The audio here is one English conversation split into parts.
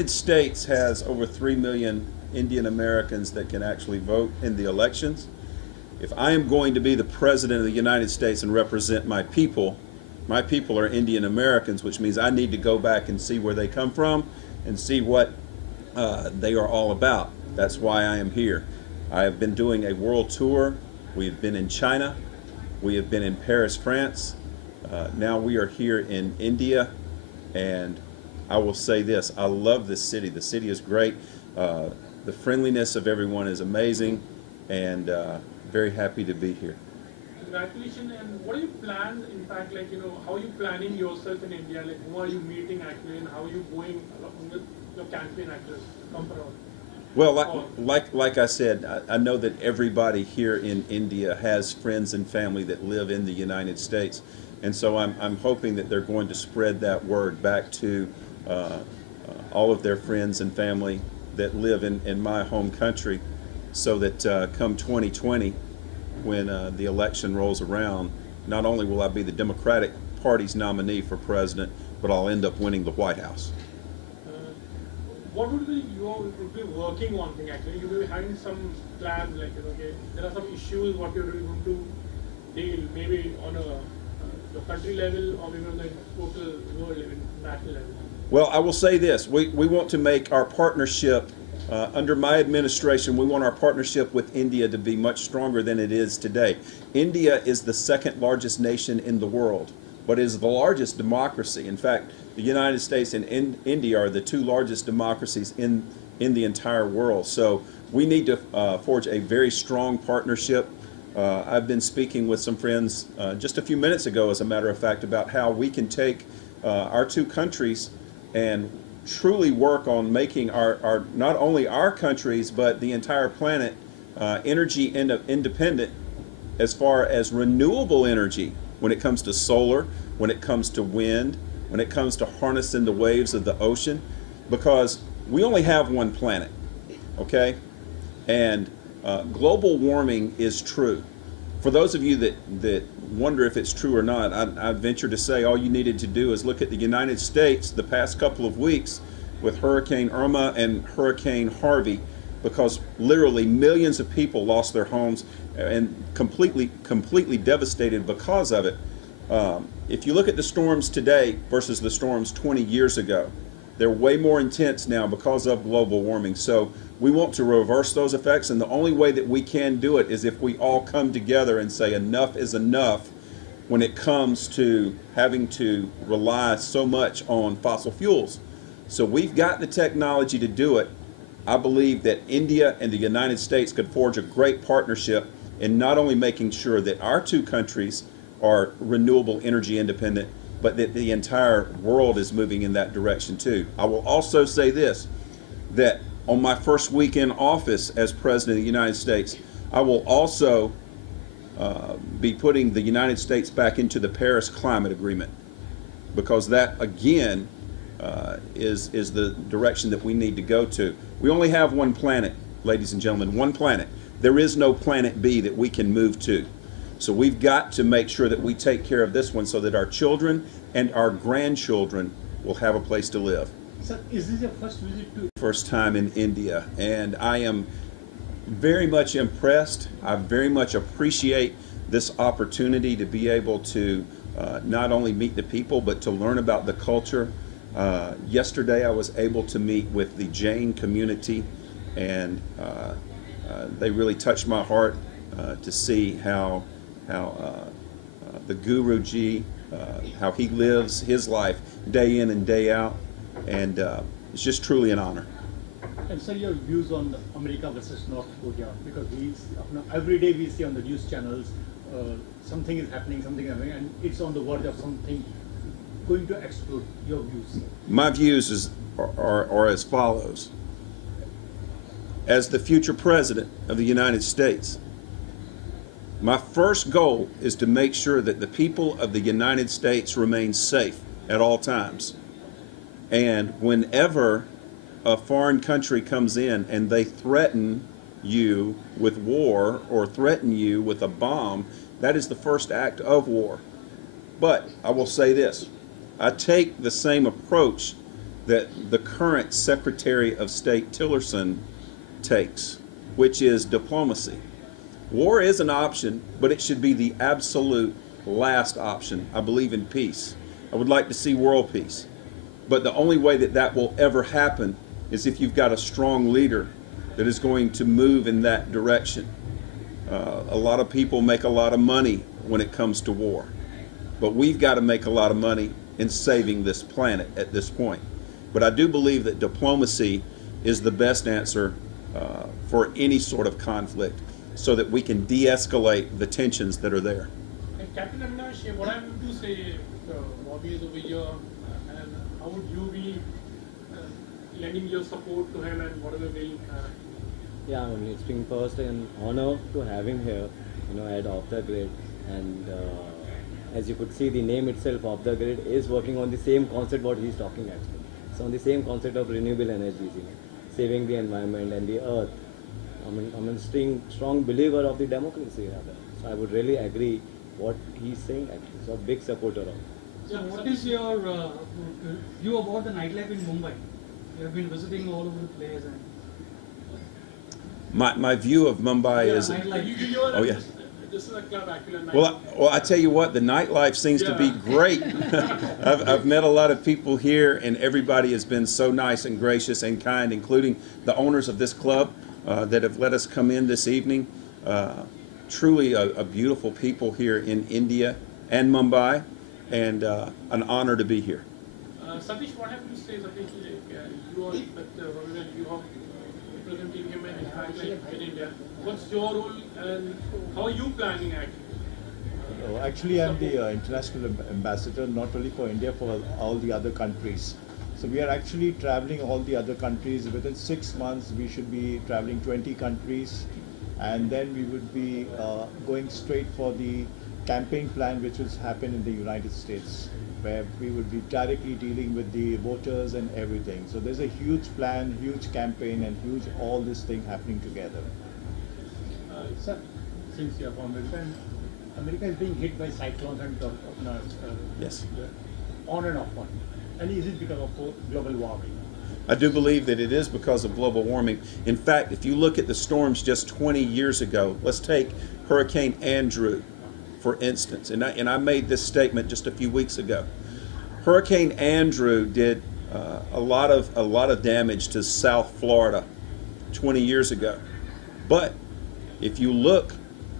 United States has over 3 million Indian Americans that can actually vote in the elections. If I am going to be the president of the United States and represent my people are Indian Americans, which means I need to go back and see where they come from and see what they are all about. That's why I am here. I have been doing a world tour. We have been in China. We have been in Paris, France. Now we are here in India, and I will say this, I love this city. The city is great. The friendliness of everyone is amazing, and very happy to be here. Congratulations. And what do you plan, in fact, like, how are you planning yourself in India? Like, who are you meeting actually, and how are you going along with your campaign actually? Come around. Well, like I said, I know that everybody here in India has friends and family that live in the United States. And so I'm hoping that they're going to spread that word back to all of their friends and family that live in my home country, so that come 2020, when the election rolls around, not only will I be the Democratic Party's nominee for president, but I'll end up winning the White House. What would be you would be working on thing actually? You will be having some plans, like, okay, there are some issues what you're going to deal, maybe on the country level or maybe on the total world level, national level. Well, I will say this, we want to make our partnership, under my administration, we want our partnership with India to be much stronger than it is today. India is the second largest nation in the world, but is the largest democracy. In fact, the United States and India are the two largest democracies in the entire world. So we need to forge a very strong partnership. I've been speaking with some friends just a few minutes ago, as a matter of fact, about how we can take our two countries and truly work on making our not only our countries but the entire planet energy independent, as far as renewable energy, when it comes to solar, when it comes to wind, when it comes to harnessing the waves of the ocean, because we only have one planet, okay? And global warming is true. For those of you that wonder if it's true or not, I venture to say all you needed to do is look at the United States the past couple of weeks with Hurricane Irma and Hurricane Harvey, because literally millions of people lost their homes and completely devastated because of it. If you look at the storms today versus the storms 20 years ago, they're way more intense now because of global warming. So we want to reverse those effects, and the only way that we can do it is if we all come together and say enough is enough when it comes to having to rely so much on fossil fuels. So we've got the technology to do it. I believe that India and the United States could forge a great partnership in not only making sure that our two countries are renewable energy independent, but that the entire world is moving in that direction too. I will also say this, that on my first week in office as President of the United States, I will also be putting the United States back into the Paris Climate Agreement, because that again is the direction that we need to go to. We only have one planet, ladies and gentlemen, one planet. There is no planet B that we can move to. So we've got to make sure that we take care of this one so that our children and our grandchildren will have a place to live. Sir, is this your first visit to? First time in India, and I am very much impressed. I very much appreciate this opportunity to be able to not only meet the people, but to learn about the culture. Yesterday I was able to meet with the Jain community, and they really touched my heart to see how the Guruji, how he lives his life day in and day out, and it's just truly an honor. And sir, your views on America versus North Korea, because every day we see on the news channels something is happening, and it's on the verge of something going to explode. Your views? My views are as follows. As the future president of the United States, my first goal is to make sure that the people of the United States remain safe at all times. And whenever a foreign country comes in and they threaten you with war or threaten you with a bomb, that is the first act of war. But I will say this, I take the same approach that the current Secretary of State Tillerson takes, which is diplomacy. War is an option, but it should be the absolute last option. I believe in peace. I would like to see world peace. But the only way that that will ever happen is if you've got a strong leader that is going to move in that direction. A lot of people make a lot of money when it comes to war, but we've got to make a lot of money in saving this planet at this point. But I do believe that diplomacy is the best answer for any sort of conflict, so that we can de-escalate the tensions that are there. And Captain Avinash, what I'm going to say, Robby is over here, and how would you be lending your support to him and whatever way you can? Yeah, I mean, it's been first an honor to have him here, at Off the Grid, and as you could see, the name itself, Off the Grid, is working on the same concept what he's talking actually. So on the same concept of renewable energies, saving the environment and the earth. I'm a strong believer of the democracy rather. So I would really agree what he's saying actually. So a big supporter of it. So what is your view about the nightlife in Mumbai? You have been visiting all over the place. And My view of Mumbai is... Nightlife. Oh, yeah. This is a club actually. Well, I tell you what, the nightlife seems to be great. I've met a lot of people here, and everybody has been so nice and gracious and kind, including the owners of this club that have let us come in this evening. Truly a beautiful people here in India and Mumbai, and an honor to be here. Satish, what have you to say, Satish? You are representing him in India. What's your role and how are you planning actually? Actually, I'm the international ambassador, not only for India, for all the other countries. So we are actually traveling all the other countries. Within 6 months, we should be traveling 20 countries. And then we would be going straight for the campaign plan, which will happen in the United States, where we would be directly dealing with the voters and everything. So there's a huge plan, huge campaign, and huge all this thing happening together. Sir, since you are from America is being hit by cyclones and Yes. On and off one. And is it because of global warming? I do believe that it is because of global warming. In fact, if you look at the storms just 20 years ago, let's take Hurricane Andrew, for instance, and I made this statement just a few weeks ago. Hurricane Andrew did a lot of damage to South Florida 20 years ago. But if you look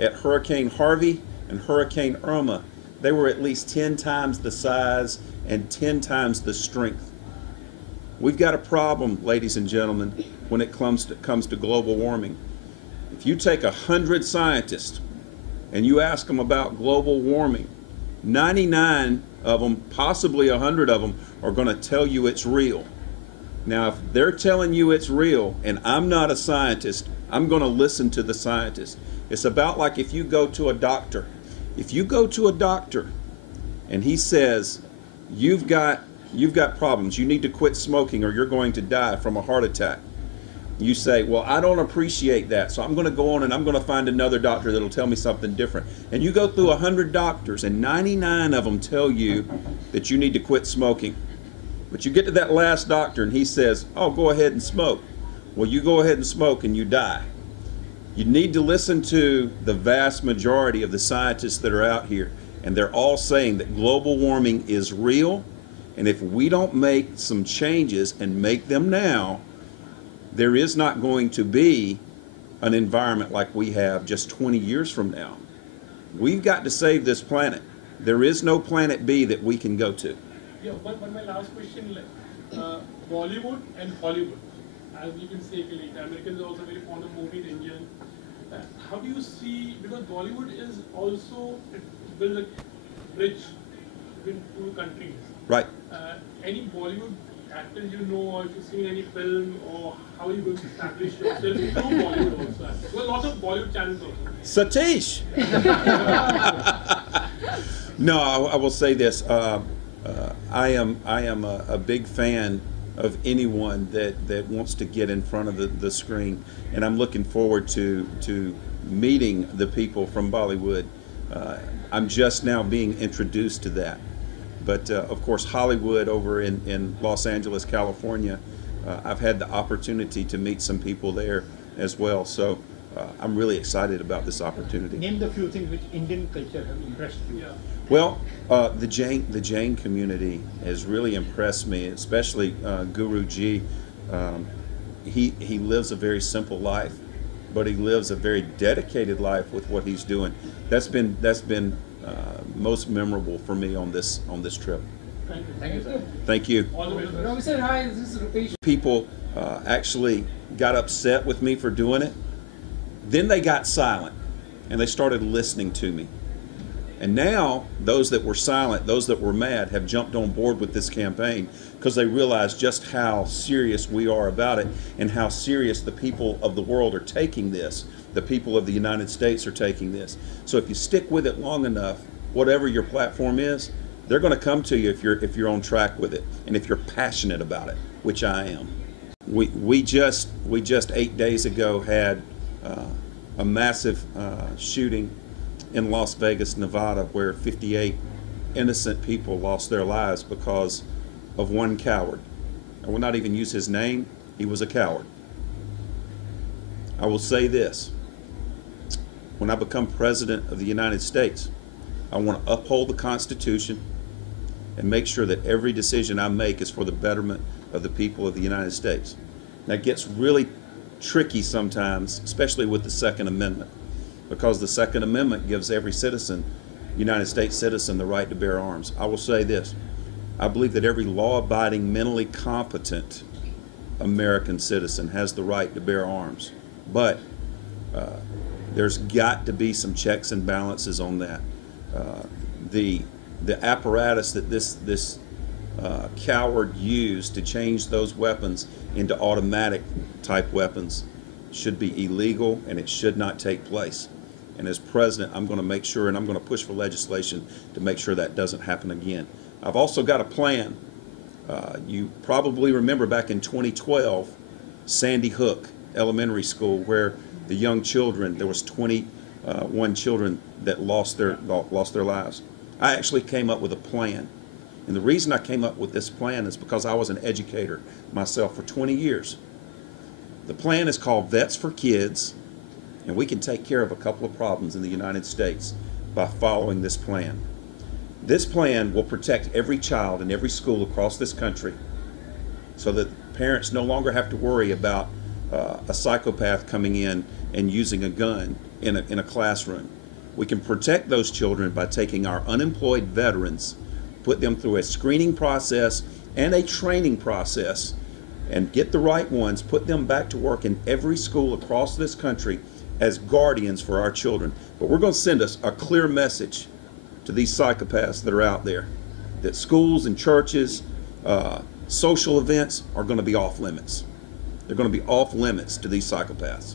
at Hurricane Harvey and Hurricane Irma, they were at least 10 times the size and 10 times the strength. We've got a problem, ladies and gentlemen, when it comes to global warming. If you take 100 scientists and you ask them about global warming, 99 of them, possibly 100 of them, are going to tell you it's real. Now, if they're telling you it's real and I'm not a scientist, I'm going to listen to the scientists. It's about like if you go to a doctor. If you go to a doctor and he says, you've got problems, you need to quit smoking or you're going to die from a heart attack. You say, well, I don't appreciate that, so I'm going to go on and I'm going to find another doctor that'll tell me something different. And you go through 100 doctors and 99 of them tell you that you need to quit smoking. But you get to that last doctor and he says, oh, go ahead and smoke. Well, you go ahead and smoke and you die. You need to listen to the vast majority of the scientists that are out here, and they're all saying that global warming is real, and if we don't make some changes and make them now, there is not going to be an environment like we have just 20 years from now. We've got to save this planet. There is no planet B that we can go to. Yeah, but my last question, Bollywood and Hollywood, as you can say, Americans are also very fond of movies, Indian. How do you see, because Bollywood is also built a bridge between two countries. Right. Any Bollywood actors you know, or if you've seen any film, or how are you going to establish yourself through Bollywood also? There are lots of Bollywood channels also. Satish! No, I will say this. I am a big fan of anyone that wants to get in front of the screen, and I'm looking forward to meeting the people from Bollywood. I'm just now being introduced to that. But of course, Hollywood over in Los Angeles, California, I've had the opportunity to meet some people there as well. So I'm really excited about this opportunity. Name the few things which Indian culture have impressed you. Yeah. Well, the Jain community has really impressed me, especially Guruji. He lives a very simple life, but he lives a very dedicated life with what he's doing. That's been most memorable for me on this trip. Thank you, sir. Thank you. All the best. Robby sir, hi, this is Rupesh. People actually got upset with me for doing it. Then they got silent and they started listening to me. And now those that were silent, those that were mad, have jumped on board with this campaign because they realize just how serious we are about it and how serious the people of the world are taking this. The people of the United States are taking this. So if you stick with it long enough, whatever your platform is, they're going to come to you if you're on track with it and if you're passionate about it, which I am. We just 8 days ago had a massive shooting in Las Vegas, Nevada, where 58 innocent people lost their lives because of one coward. I will not even use his name. He was a coward. I will say this. When I become president of the United States, I want to uphold the Constitution and make sure that every decision I make is for the betterment of the people of the United States. That gets really tricky sometimes, especially with the Second Amendment, because the Second Amendment gives every citizen, United States citizen, the right to bear arms. I will say this. I believe that every law-abiding, mentally competent American citizen has the right to bear arms. But there's got to be some checks and balances on that. The apparatus that this coward used to change those weapons into automatic type weapons should be illegal, and it should not take place. And as president, I'm going to make sure, and I'm going to push for legislation to make sure that doesn't happen again. I've also got a plan. You probably remember back in 2012, Sandy Hook Elementary School, where the young children, there was 21 children that lost their lives. I actually came up with a plan. And the reason I came up with this plan is because I was an educator myself for 20 years. The plan is called Vets for Kids, and we can take care of a couple of problems in the United States by following this plan. This plan will protect every child in every school across this country so that parents no longer have to worry about a psychopath coming in and using a gun in a classroom. We can protect those children by taking our unemployed veterans, put them through a screening process and a training process, and get the right ones, put them back to work in every school across this country as guardians for our children. But we're going to send us a clear message to these psychopaths that are out there, that schools and churches, social events are going to be off limits. They're going to be off limits to these psychopaths.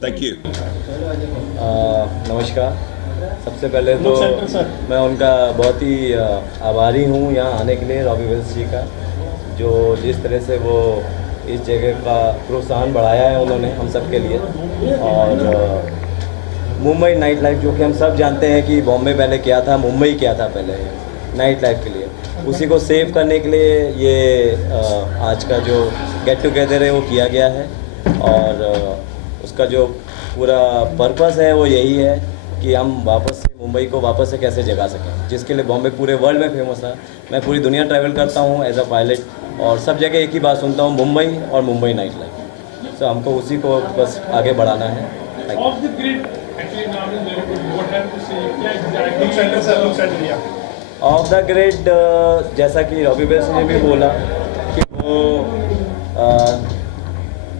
Thank you. नमस्कार। सबसे पहले तो मैं उनका बहुत ही आभारी हूँ यहाँ आने के लिए, रॉबी विल्स जी का, जो जिस तरह से वो इस जगह का प्रोत्साहन बढ़ाया है उन्होंने हम सब के लिए। और मुंबई नाइट लाइफ, जो कि हम सब जानते हैं कि बॉम्बे पहले क्या था, मुंबई क्या था पहले नाइट लाइफ के लिए, उसी को सेव करने के लिए ये आज का जो गेट टुगेदर है वो किया गया है। और उसका जो पूरा पर्पस है वो यही है कि हम वापस से मुंबई को वापस से कैसे जगा सकें, जिसके लिए बॉम्बे पूरे वर्ल्ड में फेमस है। मैं पूरी दुनिया ट्रैवल करता हूँ एज अ पायलट, और सब जगह एक ही बात सुनता हूँ, मुंबई और मुंबई नाइट लाइफ। तो हमको उसी को बस आगे बढ़ाना है। Off the grid, actually now is very good. What have to say? Exactly. Of the grid, जैसा कि रॉबी विल्स ने भी बोला कि वो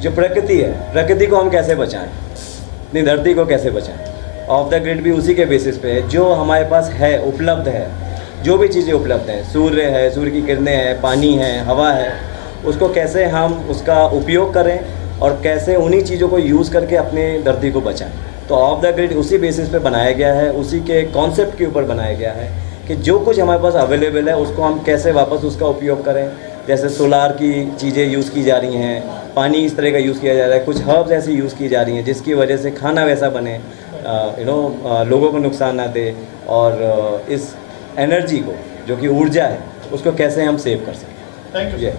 जो प्रकृति है, प्रकृति को हम कैसे बचाएं, अपनी धरती को कैसे बचाएं। ऑफ द ग्रिड भी उसी के बेसिस पे है, जो हमारे पास है, उपलब्ध है, जो भी चीज़ें उपलब्ध हैं, सूर्य है, सूर्य की किरणें हैं, पानी है, हवा है, उसको कैसे हम उसका उपयोग करें और कैसे उन्हीं चीज़ों को यूज़ करके अपनी धरती को बचाएं। तो ऑफ द ग्रिड उसी बेसिस पे बनाया गया है, उसी के कॉन्सेप्ट के ऊपर बनाया गया है कि जो कुछ हमारे पास अवेलेबल है उसको हम कैसे वापस उसका उपयोग करें। जैसे सोलार की चीज़ें यूज़ की जा रही हैं, पानी इस तरह का यूज़ किया जा रहा है, कुछ हर्ब्स ऐसी यूज़ की जा रही हैं जिसकी वजह से खाना वैसा बने, लोगों को नुकसान ना दे। और इस एनर्जी को, जो कि ऊर्जा है, उसको कैसे हम सेव कर सकें। Thank you. ये